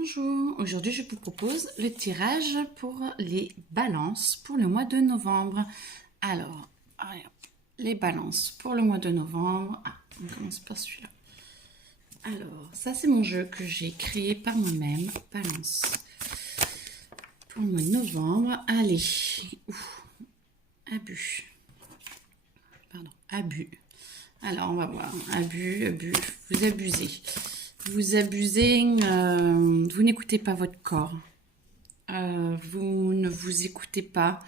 Bonjour, aujourd'hui je vous propose le tirage pour les balances pour le mois de novembre. Alors, les balances pour le mois de novembre. On commence par celui-là. Alors, ça c'est mon jeu que j'ai créé par moi-même. Balance pour le mois de novembre. Allez, abus. Pardon, abus. Alors, on va voir. Abus, vous abusez. Vous abusez, vous n'écoutez pas votre corps. Vous ne vous écoutez pas.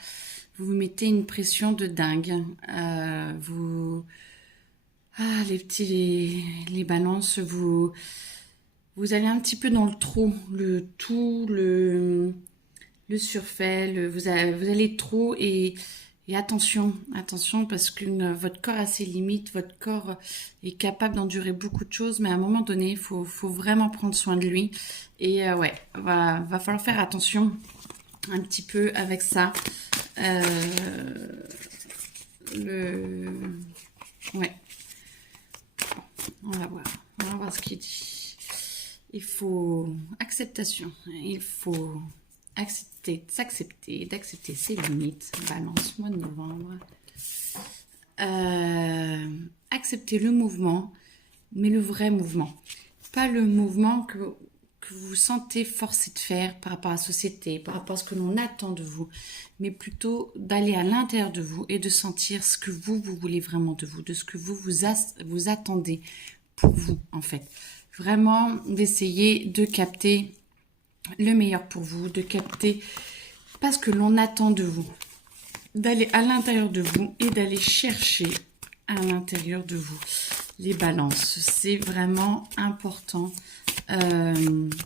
Vous vous mettez une pression de dingue. Les balances, vous allez un petit peu dans le trop. Le surfait, vous allez trop et attention parce que votre corps a ses limites, votre corps est capable d'endurer beaucoup de choses, mais à un moment donné, il faut vraiment prendre soin de lui. Et va falloir faire attention un petit peu avec ça. Ouais, on va voir ce qu'il dit. Il faut acceptation, il faut d'accepter ses limites. Balance, mois de novembre. Accepter le mouvement, mais le vrai mouvement. Pas le mouvement que vous sentez forcé de faire par rapport à la société, par rapport à ce que l'on attend de vous, mais plutôt d'aller à l'intérieur de vous et de sentir ce que vous voulez vraiment de vous, de ce que vous attendez pour vous, en fait. Vraiment d'essayer de capter le meilleur pour vous, de capter parce que l'on attend de vous, d'aller à l'intérieur de vous et d'aller chercher à l'intérieur de vous les balances. C'est vraiment important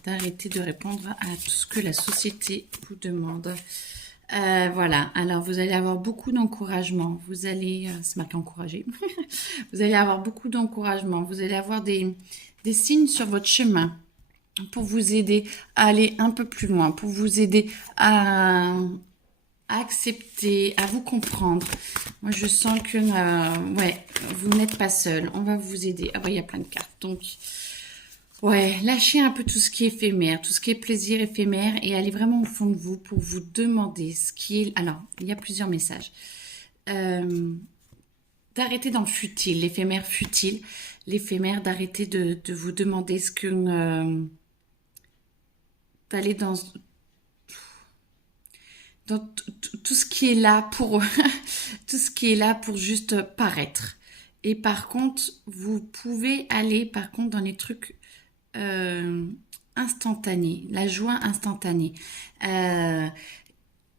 d'arrêter de répondre à tout ce que la société vous demande. Voilà, alors vous allez avoir beaucoup d'encouragement, vous allez, c'est marqué encourager, vous allez avoir beaucoup d'encouragement, vous allez avoir des signes sur votre chemin pour vous aider à aller un peu plus loin, pour vous aider à accepter, à vous comprendre. Moi, je sens que vous n'êtes pas seul. On va vous aider. Ah bah, il y a plein de cartes. Donc, lâchez un peu tout ce qui est éphémère, tout ce qui est plaisir éphémère et allez vraiment au fond de vous pour vous demander ce qui est... Alors, il y a plusieurs messages. D'arrêter dans le futile, l'éphémère futile. L'éphémère, d'arrêter de vous demander ce que... d'aller dans tout ce qui est là pour tout ce qui est là pour juste paraître. Et par contre, vous pouvez aller par contre dans les trucs instantanés, la joie instantanée.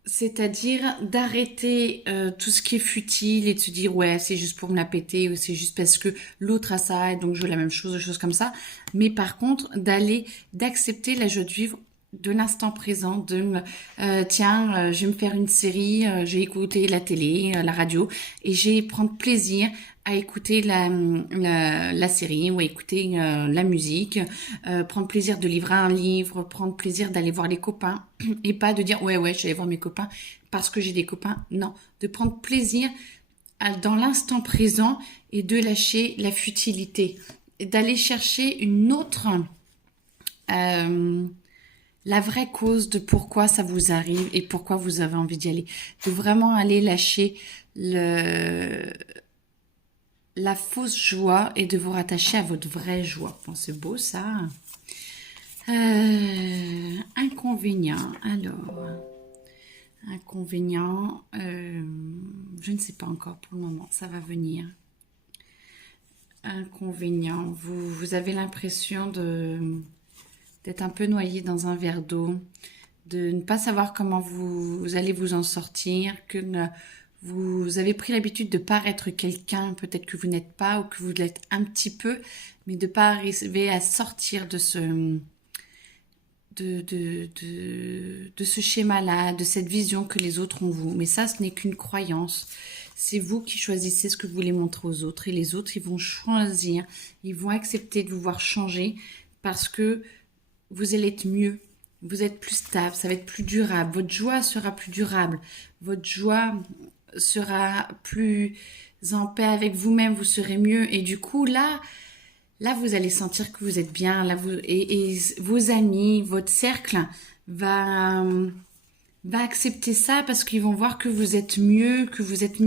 C'est-à-dire d'arrêter tout ce qui est futile et de se dire c'est juste pour me la péter ou c'est juste parce que l'autre a ça et donc je veux la même chose, des choses comme ça. Mais par contre, d'accepter la joie de vivre de l'instant présent, je vais me faire une série, je vais écouter la télé, la radio, et je vais prendre plaisir à écouter la série ou à écouter la musique, prendre plaisir de livrer un livre, prendre plaisir d'aller voir les copains, et pas de dire je vais aller voir mes copains parce que j'ai des copains. Non, de prendre plaisir dans l'instant présent et de lâcher la futilité, d'aller chercher une autre... la vraie cause de pourquoi ça vous arrive et pourquoi vous avez envie d'y aller. De vraiment aller lâcher la fausse joie et de vous rattacher à votre vraie joie. Bon, c'est beau ça. Inconvénient. Alors, inconvénient, je ne sais pas encore pour le moment. Ça va venir. Inconvénient. Vous avez l'impression d'être un peu noyé dans un verre d'eau, de ne pas savoir comment vous allez vous en sortir, que vous avez pris l'habitude de paraître quelqu'un, peut-être que vous n'êtes pas ou que vous l'êtes un petit peu, mais de ne pas arriver à sortir de ce schéma-là, de cette vision que les autres ont vous. Mais ça, ce n'est qu'une croyance. C'est vous qui choisissez ce que vous voulez montrer aux autres et les autres, ils vont choisir, ils vont accepter de vous voir changer parce que vous allez être mieux, vous êtes plus stable, ça va être plus durable, votre joie sera plus durable, votre joie sera plus en paix avec vous-même, vous serez mieux. Et du coup, là, là, vous allez sentir que vous êtes bien. Là, et vos amis, votre cercle va, va accepter ça parce qu'ils vont voir que vous êtes mieux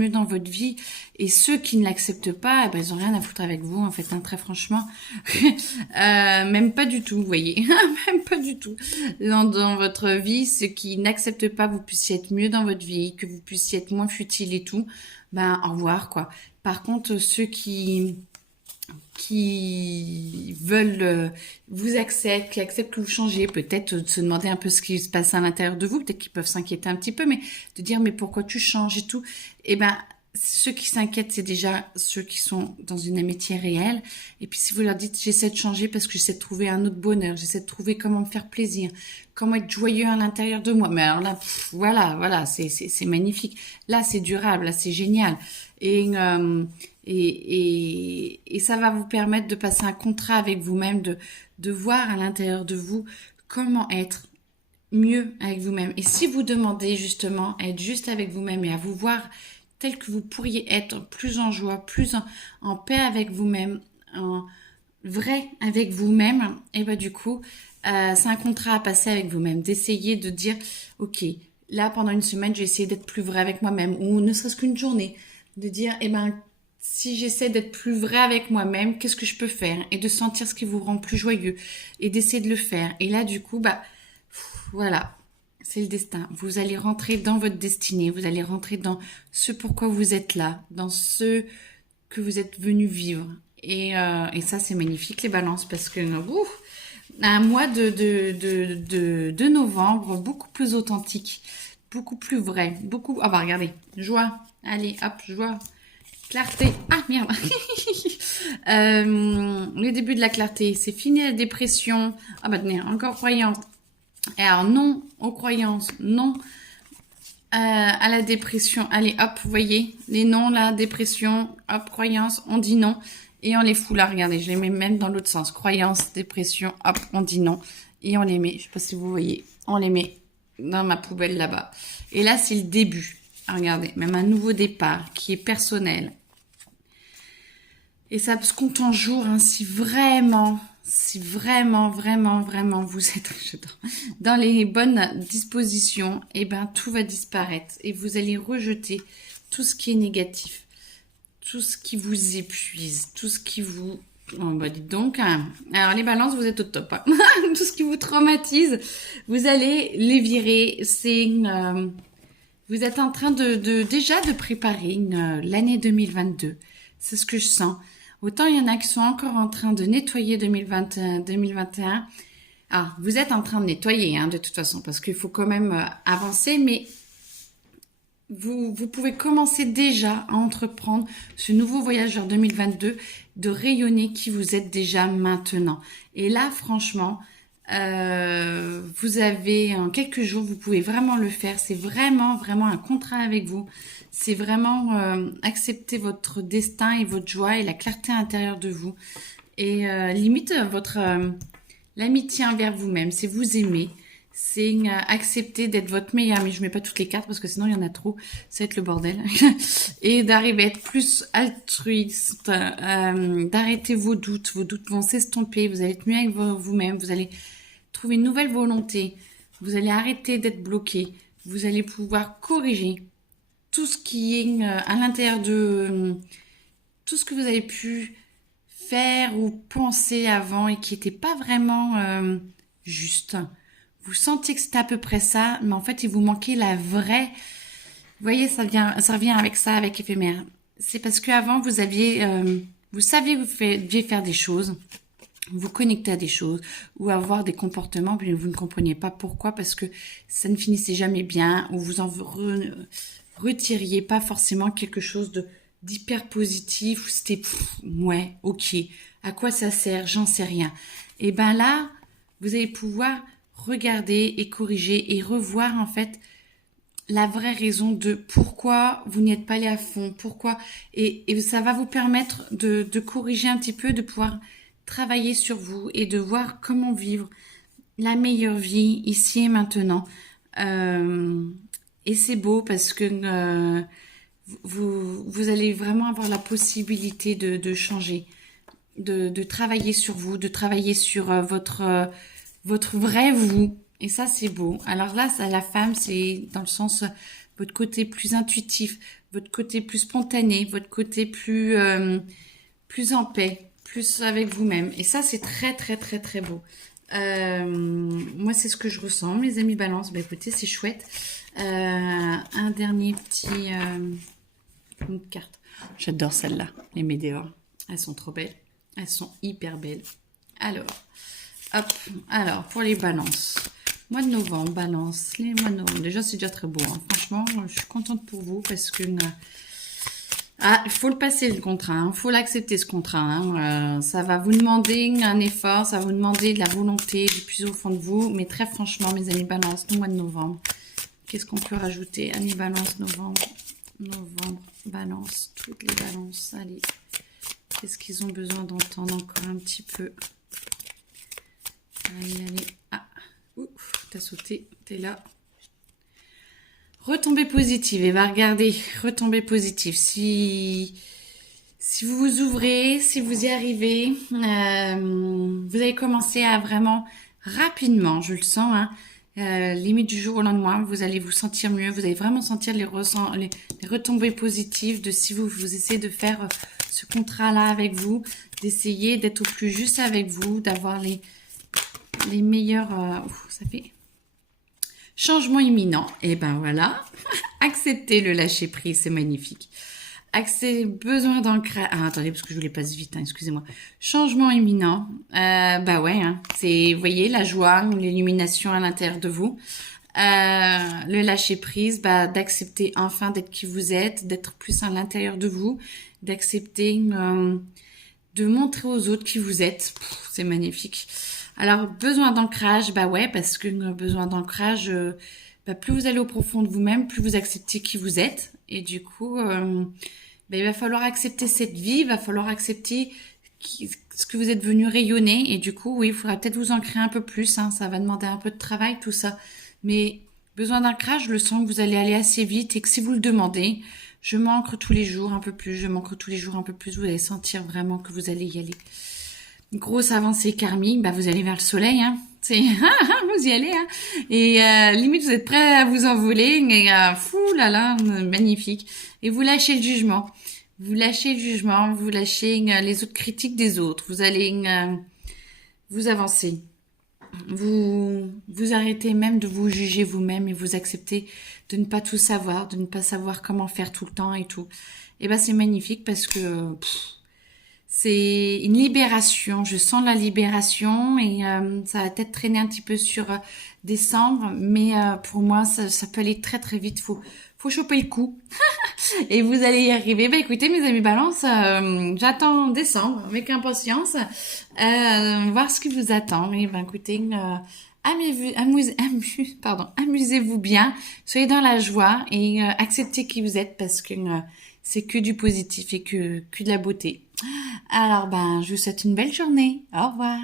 dans votre vie. Et ceux qui ne l'acceptent pas, eh ben, ils ont rien à foutre avec vous, en fait, hein, très franchement. Même pas du tout, vous voyez. Même pas du tout. Dans votre vie, ceux qui n'acceptent pas que vous puissiez être mieux dans votre vie, que vous puissiez être moins futile et tout, ben, au revoir, quoi. Par contre, ceux qui veulent vous acceptent, qui acceptent que vous changez, peut-être de se demander un peu ce qui se passe à l'intérieur de vous, peut-être qu'ils peuvent s'inquiéter un petit peu, mais de dire mais pourquoi tu changes et tout, et ben ceux qui s'inquiètent, c'est déjà ceux qui sont dans une amitié réelle. Et puis si vous leur dites j'essaie de changer parce que j'essaie de trouver un autre bonheur, j'essaie de trouver comment me faire plaisir, comment être joyeux à l'intérieur de moi. Mais alors là, voilà, c'est magnifique. Là, c'est durable, là, c'est génial. Et, euh, et ça va vous permettre de passer un contrat avec vous-même, de voir à l'intérieur de vous comment être mieux avec vous-même. Et si vous demandez justement à être juste avec vous-même et à vous voir tel que vous pourriez être, plus en joie, plus en paix avec vous-même, en vrai avec vous-même, et ben du coup, c'est un contrat à passer avec vous-même, d'essayer de dire, ok, là pendant une semaine, j'ai essayé d'être plus vrai avec moi-même, ou ne serait-ce qu'une journée, de dire, eh ben si j'essaie d'être plus vrai avec moi-même, qu'est-ce que je peux faire? Et de sentir ce qui vous rend plus joyeux, et d'essayer de le faire. Et là, du coup, bah, voilà, c'est le destin. Vous allez rentrer dans votre destinée, vous allez rentrer dans ce pourquoi vous êtes là, dans ce que vous êtes venu vivre. Et ça, c'est magnifique, les balances, parce que un mois de novembre, beaucoup plus authentique, beaucoup plus vrai, beaucoup... Ah bah regardez, joie, allez, hop, joie, clarté. Ah merde. Le début de la clarté, c'est fini la dépression. Ah bah tenez, encore croyance. Et alors non aux croyances, non à la dépression. Allez, hop, vous voyez, les noms, la dépression, hop, croyances, on dit non. Et on les fout là, regardez, je les mets même dans l'autre sens. Croyances, dépression, hop, on dit non. Et on les met, je sais pas si vous voyez, on les met dans ma poubelle là-bas. Et là, c'est le début. Regardez, même un nouveau départ qui est personnel. Et ça se compte en jours, hein, si vraiment, vraiment vous êtes dans les bonnes dispositions, et ben tout va disparaître et vous allez rejeter tout ce qui est négatif, tout ce qui vous épuise, tout ce qui vous... Oh, bah dites donc, hein. Alors les balances, vous êtes au top, hein. Tout ce qui vous traumatise, vous allez les virer. Vous êtes en train déjà de préparer l'année 2022. C'est ce que je sens. Autant il y en a qui sont encore en train de nettoyer 2021. Ah, vous êtes en train de nettoyer, hein, de toute façon, parce qu'il faut quand même avancer, mais vous pouvez commencer déjà à entreprendre ce nouveau voyage vers 2022, de rayonner qui vous êtes déjà maintenant. Et là, franchement, vous avez en quelques jours, vous pouvez vraiment le faire. C'est vraiment un contrat avec vous. C'est vraiment accepter votre destin et votre joie et la clarté intérieure de vous. Et limite votre l'amitié envers vous-même, c'est vous aimer. C'est accepter d'être votre meilleur, mais je mets pas toutes les cartes parce que sinon il y en a trop, ça va être le bordel. Et d'arriver à être plus altruiste, d'arrêter vos doutes vont s'estomper, vous allez être mieux avec vous-même, vous allez trouver une nouvelle volonté, vous allez arrêter d'être bloqué, vous allez pouvoir corriger tout ce qui est à l'intérieur de tout ce que vous avez pu faire ou penser avant et qui n'était pas vraiment juste. Vous sentiez que c'était à peu près ça, mais en fait, il vous manquait la vraie. Vous voyez, ça revient avec ça, avec éphémère. C'est parce qu'avant, vous saviez que vous deviez faire des choses, vous connecter à des choses ou avoir des comportements, mais vous ne compreniez pas pourquoi, parce que ça ne finissait jamais bien, ou vous en retiriez pas forcément quelque chose d'hyper positif, ou c'était, ouais, ok, à quoi ça sert, j'en sais rien. Et ben là, vous allez pouvoir regarder et corriger et revoir en fait la vraie raison de pourquoi vous n'y êtes pas allé à fond, pourquoi, et ça va vous permettre de corriger un petit peu, de pouvoir travailler sur vous et de voir comment vivre la meilleure vie ici et maintenant. Et c'est beau parce que vous allez vraiment avoir la possibilité de changer. de travailler sur vous, de travailler sur votre vrai vous. Et ça, c'est beau. Alors là, ça, la femme, c'est dans le sens votre côté plus intuitif, votre côté plus spontané, votre côté plus en paix, plus avec vous-même. Et ça, c'est très, très, très, très beau. Moi, c'est ce que je ressens, mes amis Balance. Bah écoutez, c'est chouette. Un dernier petit une carte. J'adore celle-là, les météores. Elles sont trop belles. Elles sont hyper belles. Alors, hop. Alors, pour les balances. Mois de novembre, balance. Les mois de novembre. Déjà, c'est déjà très beau. Hein. Franchement, je suis contente pour vous parce que... il faut le passer le contrat. Il faut l'accepter ce contrat. Hein. Ça va vous demander un effort. Ça va vous demander de la volonté du plus au fond de vous. Mais très franchement, mes amis balance, le mois de novembre. Qu'est-ce qu'on peut rajouter? Amis balance, novembre. Novembre, balance, toutes les balances. Allez, qu'est-ce qu'ils ont besoin d'entendre encore un petit peu? Allez, allez. Ah, ouf, t'as sauté, t'es là. Retombée positive. Et va regarder, retombée positive. Si vous vous ouvrez, si vous y arrivez, vous allez commencer à vraiment rapidement, je le sens, hein, limite du jour au lendemain, vous allez vous sentir mieux, vous allez vraiment sentir les retombées positives de si vous essayez de faire ce contrat-là avec vous, d'essayer d'être au plus juste avec vous, d'avoir les meilleurs... ça fait... Changement imminent. Et ben voilà, acceptez le lâcher prise, c'est magnifique. Besoin d'ancrage. Ah, attendez, parce que je voulais pas vite, hein, excusez-moi. Changement imminent. Bah ouais, hein, c'est, vous voyez, la joie, l'illumination à l'intérieur de vous. Le lâcher prise, bah, d'accepter enfin d'être qui vous êtes, d'être plus à l'intérieur de vous, d'accepter de montrer aux autres qui vous êtes. C'est magnifique. Alors, besoin d'ancrage, bah ouais, parce que besoin d'ancrage, bah, plus vous allez au profond de vous-même, plus vous acceptez qui vous êtes. Et du coup, bah, il va falloir accepter cette vie, il va falloir accepter ce que vous êtes venu rayonner. Et du coup, oui, il faudra peut-être vous ancrer un peu plus, hein, ça va demander un peu de travail, tout ça. Mais besoin d'ancrage, je le sens que vous allez aller assez vite et que si vous le demandez, je m'ancre tous les jours un peu plus, je m'ancre tous les jours un peu plus, vous allez sentir vraiment que vous allez y aller. Grosse avancée karmique, bah vous allez vers le soleil, hein. C'est vous y allez, hein. Et limite vous êtes prêt à vous envoler, mais fou là là, magnifique. Et vous lâchez le jugement, vous lâchez le jugement, vous lâchez les autres critiques des autres. Vous allez vous avancer, vous arrêtez même de vous juger vous-même et vous acceptez de ne pas tout savoir, de ne pas savoir comment faire tout le temps et tout. Et ben c'est magnifique parce que c'est une libération, je sens la libération et ça va peut-être traîner un petit peu sur décembre, mais pour moi ça peut aller très très vite, faut choper le coup et vous allez y arriver. Bah écoutez mes amis balance, j'attends décembre avec impatience, voir ce qui vous attend. Et ben écoutez, amusez-vous bien, soyez dans la joie et acceptez qui vous êtes parce que c'est que du positif et que de la beauté. Alors, ben, je vous souhaite une belle journée. Au revoir.